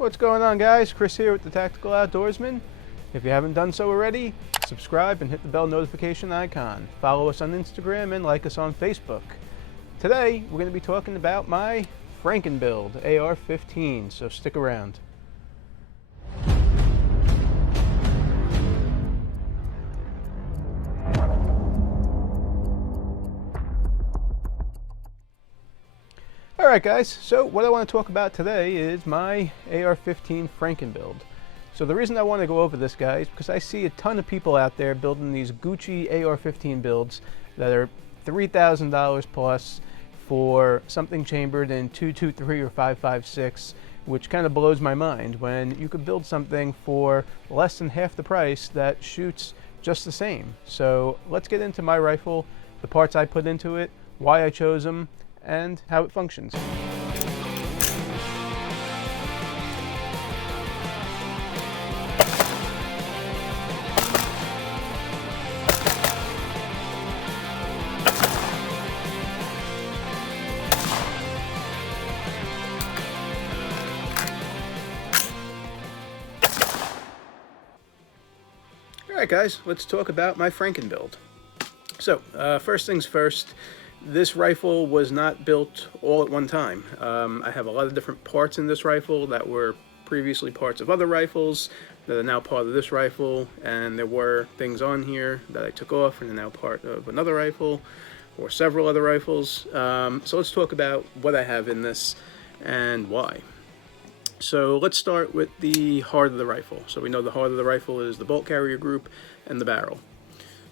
What's going on, guys? Chris here with the Tactical Outdoorsman. If you haven't done so already, subscribe and hit the bell notification icon. Follow us on Instagram and like us on Facebook. Today, we're going to be talking about my Franken Build AR-15, so stick around. Alright guys, so what I want to talk about today is my AR-15 Franken Build. So the reason I want to go over this, guys, because I see a ton of people out there building these Gucci AR-15 builds that are $3,000 plus for something chambered in 223 or 556, which kind of blows my mind when you could build something for less than half the price that shoots just the same. So let's get into my rifle, the parts I put into it, why I chose them, and how it functions. Alright guys, let's talk about my Franken Build. So, first things first, this rifle was not built all at one time. I have a lot of different parts in this rifle that were previously parts of other rifles that are now part of this rifle, and there were things on here that I took off and are now part of another rifle or several other rifles. So let's talk about what I have in this and why. So let's start with the heart of the rifle. So we know the heart of the rifle is the bolt carrier group and the barrel.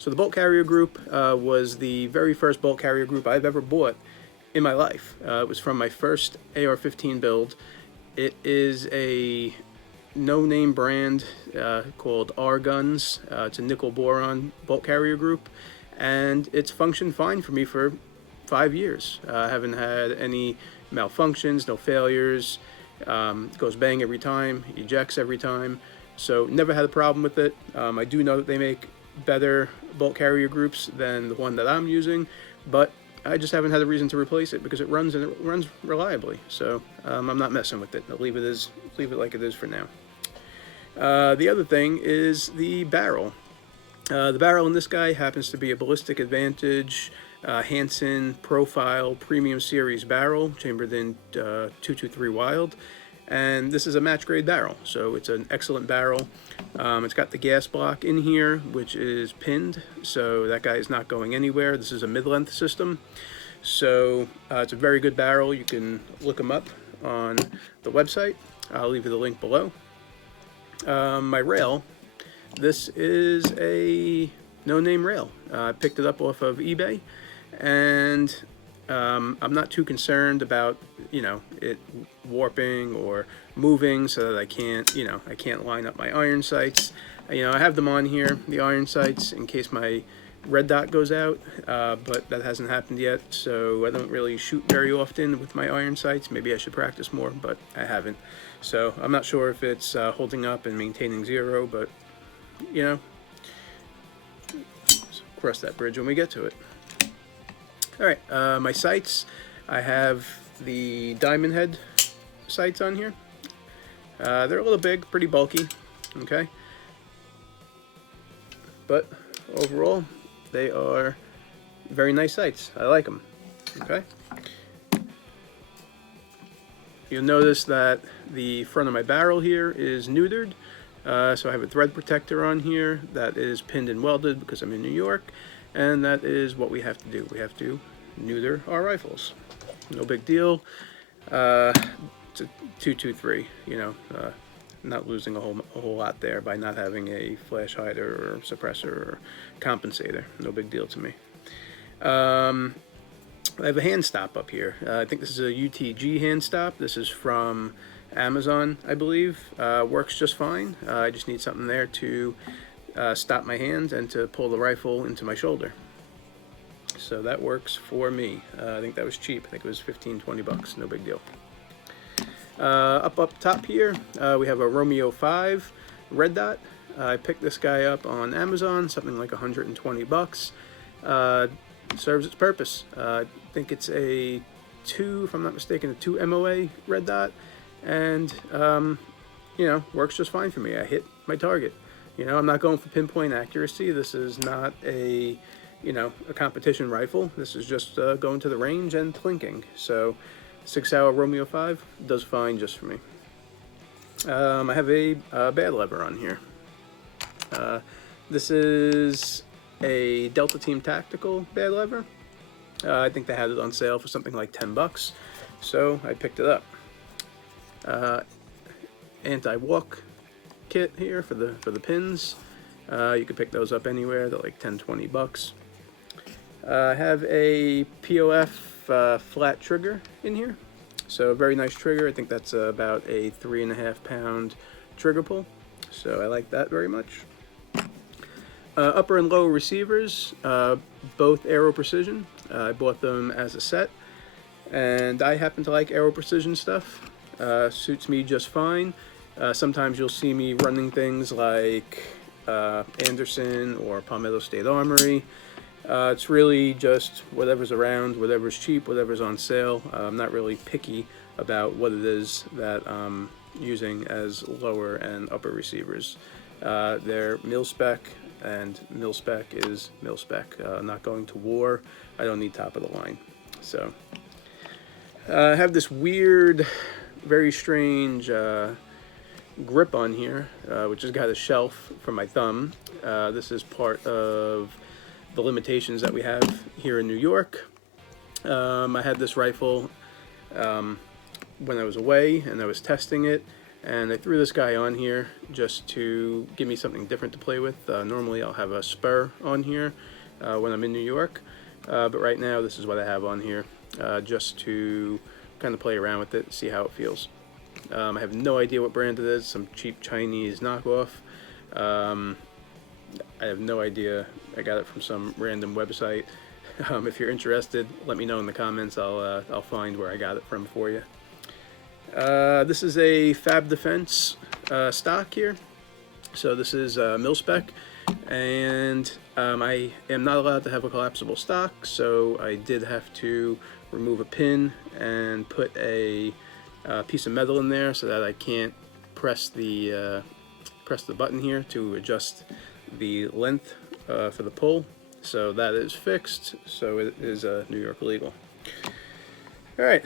So the bolt carrier group was the very first bolt carrier group I've ever bought in my life. It was from my first AR-15 build. It is a no-name brand called Guns. It's a nickel boron bolt carrier group, and it's functioned fine for me for 5 years. I haven't had any malfunctions, no failures. Goes bang every time, ejects every time, so never had a problem with it. I do know that they make better bolt carrier groups than the one that I'm using, but I just haven't had a reason to replace it because it runs, and it runs reliably. So I'm not messing with it. I'll leave it like it is for now. The other thing is the barrel. The barrel in this guy happens to be a Ballistic Advantage Hansen Profile Premium Series barrel, chambered in 223 Wild, and this is a match grade barrel, so it's an excellent barrel. It's got the gas block in here, which is pinned, so that guy is not going anywhere. This is a mid-length system, so it's a very good barrel. You can look them up on the website. I'll leave you the link below. My rail, this is a no-name rail. I picked it up off of eBay, and I'm not too concerned about, it warping or moving so that I can't line up my iron sights. I have them on here, the iron sights, in case my red dot goes out, but that hasn't happened yet, so I don't really shoot very often with my iron sights. Maybe I should practice more, but I haven't. So I'm not sure if it's holding up and maintaining zero, but, cross that bridge when we get to it. Alright, my sights, I have the diamond head sights on here. They're a little big, pretty bulky, okay? But overall, they are very nice sights. I like them, okay? You'll notice that the front of my barrel here is neutered. So I have a thread protector on here that is pinned and welded because I'm in New York, and that is what we have to do. We have to neuter our rifles. No big deal. It's a 223, not losing a whole lot there by not having a flash hider or suppressor or compensator. No big deal to me. I have a hand stop up here. I think this is a UTG hand stop. This is from Amazon, I believe. Works just fine. I just need something there to stop my hand and to pull the rifle into my shoulder. So that works for me. I think that was cheap. I think it was 15-20 bucks. No big deal. Up top here, we have a Romeo 5 red dot. I picked this guy up on Amazon, something like 120 bucks. Serves its purpose. I think it's a 2, if I'm not mistaken, a 2 MOA red dot, and you know, works just fine for me. I hit my target. You know, I'm not going for pinpoint accuracy. This is not a, you know, a competition rifle. This is just going to the range and plinking. So 6-hour Romeo 5 does fine just for me. I have a bad lever on here. This is a Delta Team Tactical bad lever. I think they had it on sale for something like 10 bucks, so I picked it up. Anti-walk kit here for the pins. You can pick those up anywhere. They're like 10-20 bucks. I have a POF flat trigger in here. So a very nice trigger. I think that's about a 3.5 pound trigger pull. So I like that very much. Upper and lower receivers, both Aero Precision. I bought them as a set, and I happen to like Aero Precision stuff. Suits me just fine. Sometimes you'll see me running things like Anderson or Palmetto State Armory. It's really just whatever's around, whatever's cheap, whatever's on sale. I'm not really picky about what it is that I'm using as lower and upper receivers. They're mil-spec, and mil-spec is mil-spec. Not going to war. I don't need top of the line. So I have this weird, very strange grip on here, which has got a shelf for my thumb. This is part of the limitations that we have here in New York. I had this rifle when I was away and I was testing it, and I threw this guy on here just to give me something different to play with. Normally I'll have a spur on here when I'm in New York, but right now this is what I have on here, just to kind of play around with it, see how it feels. I have no idea what brand it is, some cheap Chinese knockoff. I have no idea. I got it from some random website. If you're interested, let me know in the comments. I'll find where I got it from for you. This is a Fab Defense stock here. So this is mil-spec, and I am not allowed to have a collapsible stock, so I did have to remove a pin and put a piece of metal in there so that I can't press the button here to adjust the length for the pull. So that is fixed, so it is New York legal. Alright,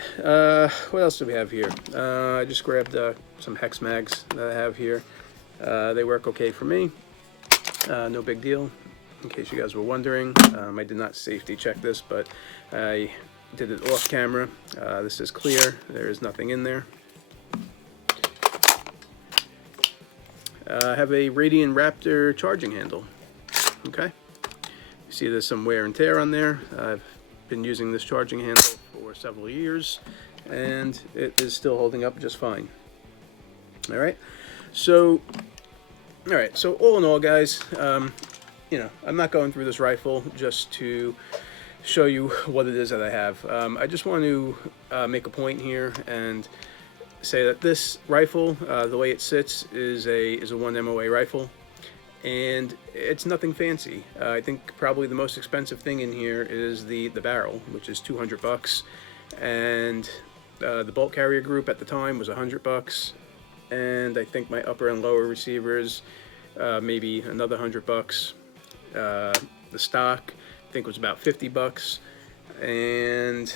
what else do we have here? I just grabbed some hex mags that I have here. They work okay for me. No big deal, in case you guys were wondering. I did not safety check this, but I did it off camera. This is clear, there is nothing in there. I have a Radian Raptor charging handle. Okay, you see there's some wear and tear on there. I've been using this charging handle for several years, and it is still holding up just fine. All right, so all in all, guys, you know, I'm not going through this rifle just to show you what it is that I have. I just want to make a point here and say that this rifle, the way it sits, is a 1 MOA rifle, and it's nothing fancy. I think probably the most expensive thing in here is the barrel, which is 200 bucks, and the bolt carrier group at the time was 100 bucks, and I think my upper and lower receivers maybe another 100 bucks. The stock I think was about 50 bucks, and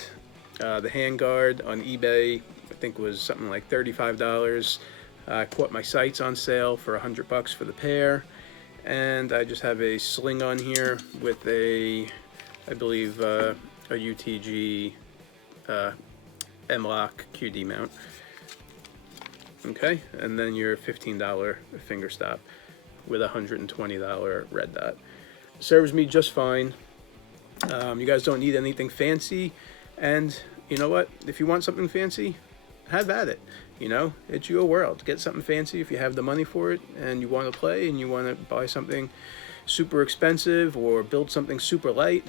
the handguard on eBay I think was something like $35. I caught my sights on sale for 100 bucks for the pair, and I just have a sling on here with a, I believe, a UTG M-Lock QD mount. Okay, and then your $15 finger stop with a $120 red dot. Serves me just fine. You guys don't need anything fancy, and you know what? If you want something fancy, have at it. You know, it's your world. Get something fancy if you have the money for it and you want to play and you want to buy something super expensive or build something super light.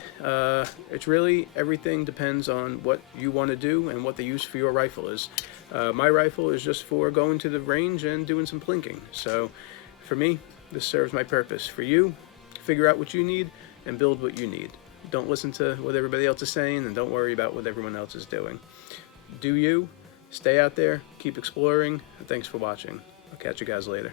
It's really, everything depends on what you want to do and what the use for your rifle is. My rifle is just for going to the range and doing some plinking. So for me, this serves my purpose. For you, figure out what you need and build what you need. Don't listen to what everybody else is saying, and don't worry about what everyone else is doing. Do you? Stay out there, keep exploring, and thanks for watching. I'll catch you guys later.